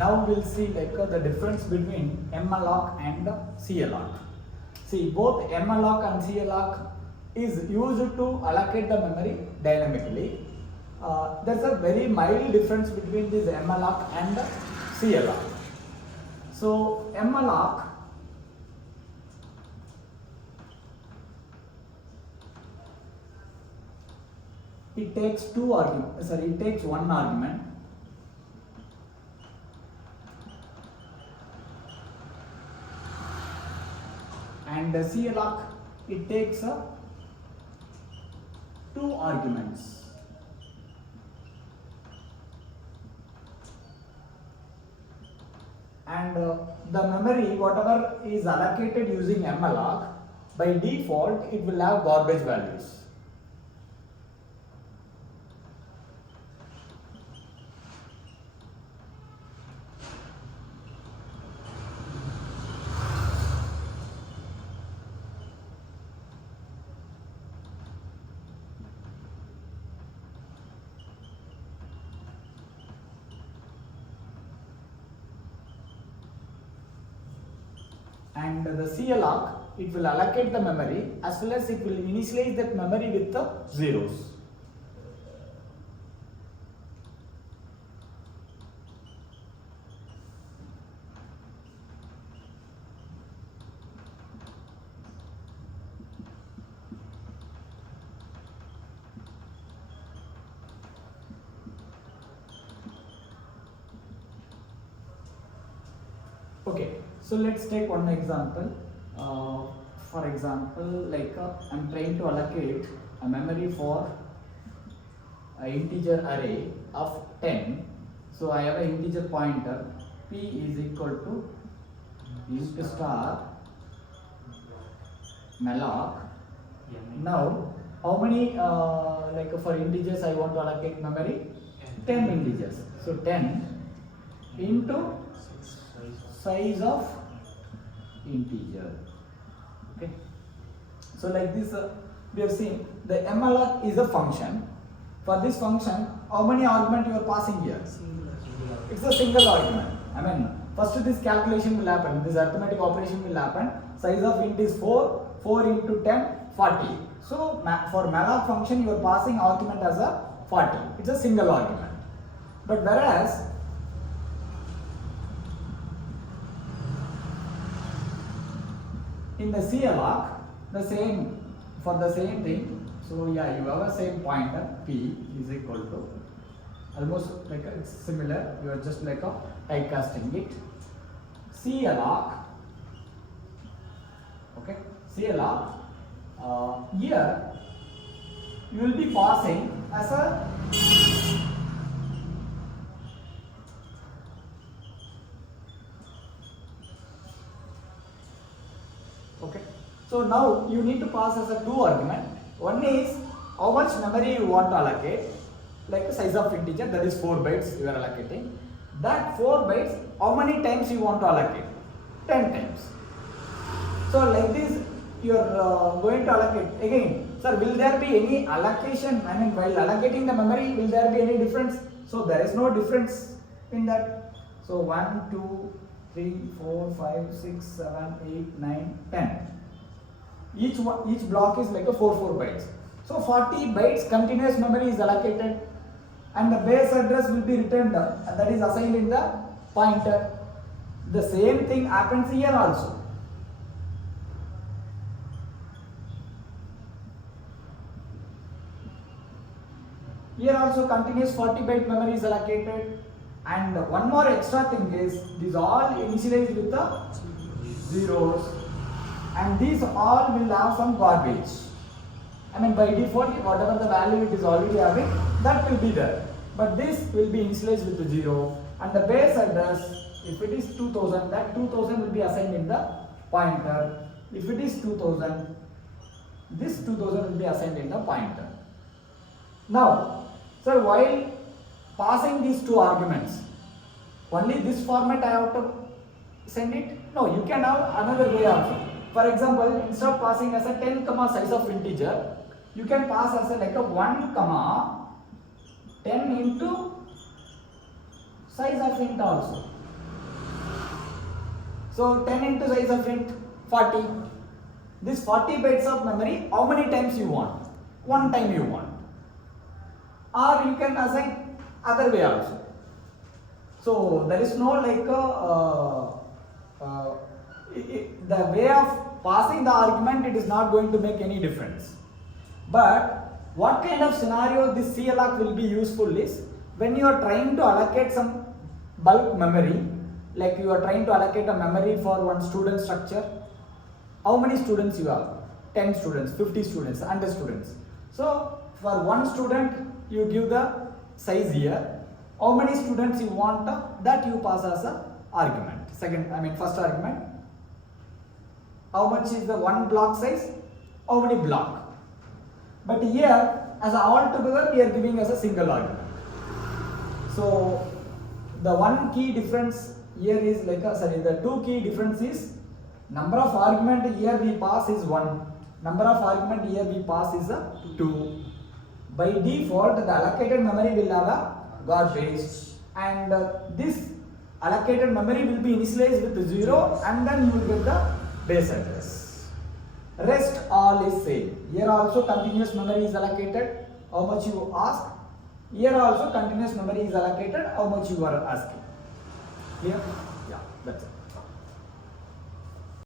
now we'll see the difference between malloc and calloc. See, both malloc and calloc is used to allocate the memory dynamically. There's a very mild difference between this malloc and calloc. So malloc it takes one argument, and calloc it takes two arguments. And the memory whatever is allocated using malloc, by default it will have garbage values. And the calloc it will allocate the memory as well as it will initialize that memory with the zeros. Okay, so let's take one example. For example, I'm trying to allocate a memory for an integer array of 10. So I have an integer pointer p is equal to int star malloc. Now, how many for integers I want to allocate memory? 10 integers. So 10 into size of integer. Okay, so like this we have seen the malloc is a function. For this function, how many argument you are passing here? It's a single argument. I mean, first this calculation will happen, this arithmetic operation will happen. Size of int is 4 into 10, 40. So for malloc function you are passing argument as a 40. It's a single argument. But whereas in the calloc, for the same thing. So yeah, you have a same pointer p is equal to almost it's similar. You are just typecasting it. Calloc. Okay, calloc. Here you will be passing as a okay. So now you need to pass as a two argument. One is how much memory you want to allocate, like the size of integer, that is 4 bytes you are allocating. That 4 bytes, how many times you want to allocate? 10 times. So like this you are going to allocate. Again, sir, will there be any allocation? I mean, while allocating the memory, will there be any difference? So there is no difference in that. So 1, 2, 3, 4, 5, 6, 7, 8, 9, 10. Each block is like a 4 bytes. So 40 bytes continuous memory is allocated, and the base address will be returned, and that is assigned in the pointer. The same thing happens here also. Here also continuous 40 byte memory is allocated, and one more extra thing is these all initialized with the zeros, and these all will have some garbage. I mean, by default whatever the value it is already having, that will be there, but this will be initialized with the 0, and the base address, if it is 2000, that 2000 will be assigned in the pointer. If it is 2000, this 2000 will be assigned in the pointer. Now, sir, while passing these two arguments, only this format I have to send it? No, you can have another way also. For example, instead of passing as a 10 size of integer, you can pass as a 1 10 into size of int also. So 10 into size of int 40. This 40 bytes of memory, how many times you want? One time you want. Or you can assign other way also. So there is no like the way of passing the argument, it is not going to make any difference. But what kind of scenario this calloc will be useful is when you are trying to allocate some bulk memory, like you are trying to allocate a memory for one student structure. How many students you have? 10 students, 50 students, 100 students. So for one student you give the size here. How many students you want, that you pass as a argument. First argument. How much is the one block size? How many block? But here as a all together we are giving as a single argument. So the one key difference here is the two key difference is number of argument here we pass is 1. Number of argument here we pass is a 2. By default the allocated memory will have a garbage, and this allocated memory will be initialized with 0, and then you will get the base address. Rest all is same. Here also continuous memory is allocated, how much you ask. Here also continuous memory is allocated, how much you are asking. Clear? Yeah, that's it.